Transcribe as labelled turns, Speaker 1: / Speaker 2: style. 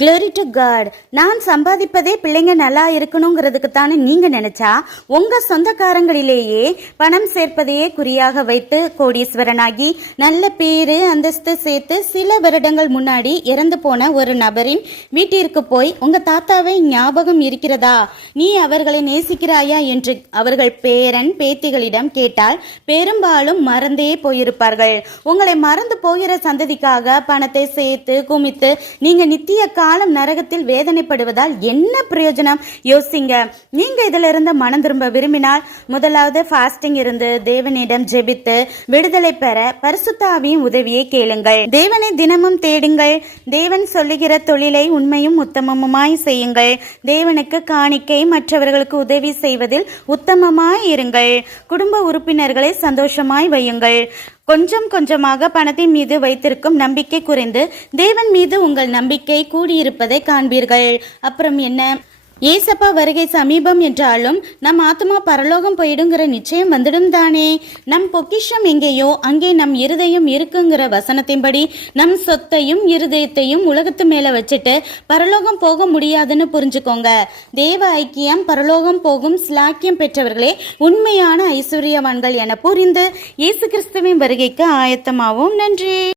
Speaker 1: Glory to God நான் சம்பாதிப்பதே பிள்ளைங்க நல்லா இருக்கணுங்கிறதுக்கு தானே நீங்கள் நினைச்சா? உங்கள் சொந்தக்காரங்களிலேயே பணம் சேர்ப்பதையே குறியாக வைத்து கோடீஸ்வரனாகி நல்ல பேரு அந்தஸ்து சேர்த்து சில வருடங்கள் முன்னாடி இறந்து போன ஒரு நபரின் வீட்டிற்கு போய் உங்கள் தாத்தாவை ஞாபகம் இருக்கிறதா? நீ அவர்களை நேசிக்கிறாயா? என்று அவர்கள் பேரன் பேத்திகளிடம் கேட்டால் பெரும்பாலும் மறந்தே போயிருப்பார்கள். உங்களை மறந்து போகிற சந்ததிக்காக பணத்தை சேர்த்து குமித்து நீங்கள் நித்திய காலம் நரகத்தில் வேதனைப்படுவதால் என்ன பிரயோஜனம்? யோசிங்க. நீங்க இதுல இருந்து மனம் திரும்ப விரும்பினால் முதலாவது ஃபாஸ்டிங் இருந்து தேவனிடம் ஜெபித்து விடுதலை பெற பரிசுத்தாவியின் உதவியை கேளுங்கள். தேவனை தினமும் தேடுங்கள். தேவன் சொல்லுகிற தொழிலை உண்மையும் உத்தமமுமாய் செய்யுங்கள். தேவனுக்கு காணிக்கை மற்றவர்களுக்கு உதவி செய்வதில் உத்தமமாய் இருங்கள். குடும்ப உறுப்பினர்களை சந்தோஷமாய் வையுங்கள். கொஞ்சம் கொஞ்சமாக பணத்தின் மீது வைத்திருக்கும் நம்பிக்கை குறைந்து தேவன் மீது உங்கள் நம்பிக்கை கூடியிருப்பதை காண்பீர்கள். அப்புறம் என்ன? ஏசப்பா வருகை சமீபம் என்றாலும் நம் ஆத்மா பரலோகம் போயிடுங்கிற நிச்சயம் வந்துடும் தானே? நம் பொக்கிஷம் எங்கேயோ அங்கே நம் இருதயம் இருக்குங்கிற வசனத்தின்படி நம் சொத்தையும் இருதயத்தையும் உலகத்து மேல வச்சுட்டு பரலோகம் போக முடியாதுன்னு புரிஞ்சுக்கோங்க. தேவ ஐக்கியம் பரலோகம் போகும் ஸ்லாக்கியம் பெற்றவர்களே உண்மையான ஐஸ்வர்யவான்கள் என புரிந்து இயேசு கிறிஸ்துவின் வருகைக்கு ஆயத்தமாகவும் நன்றி.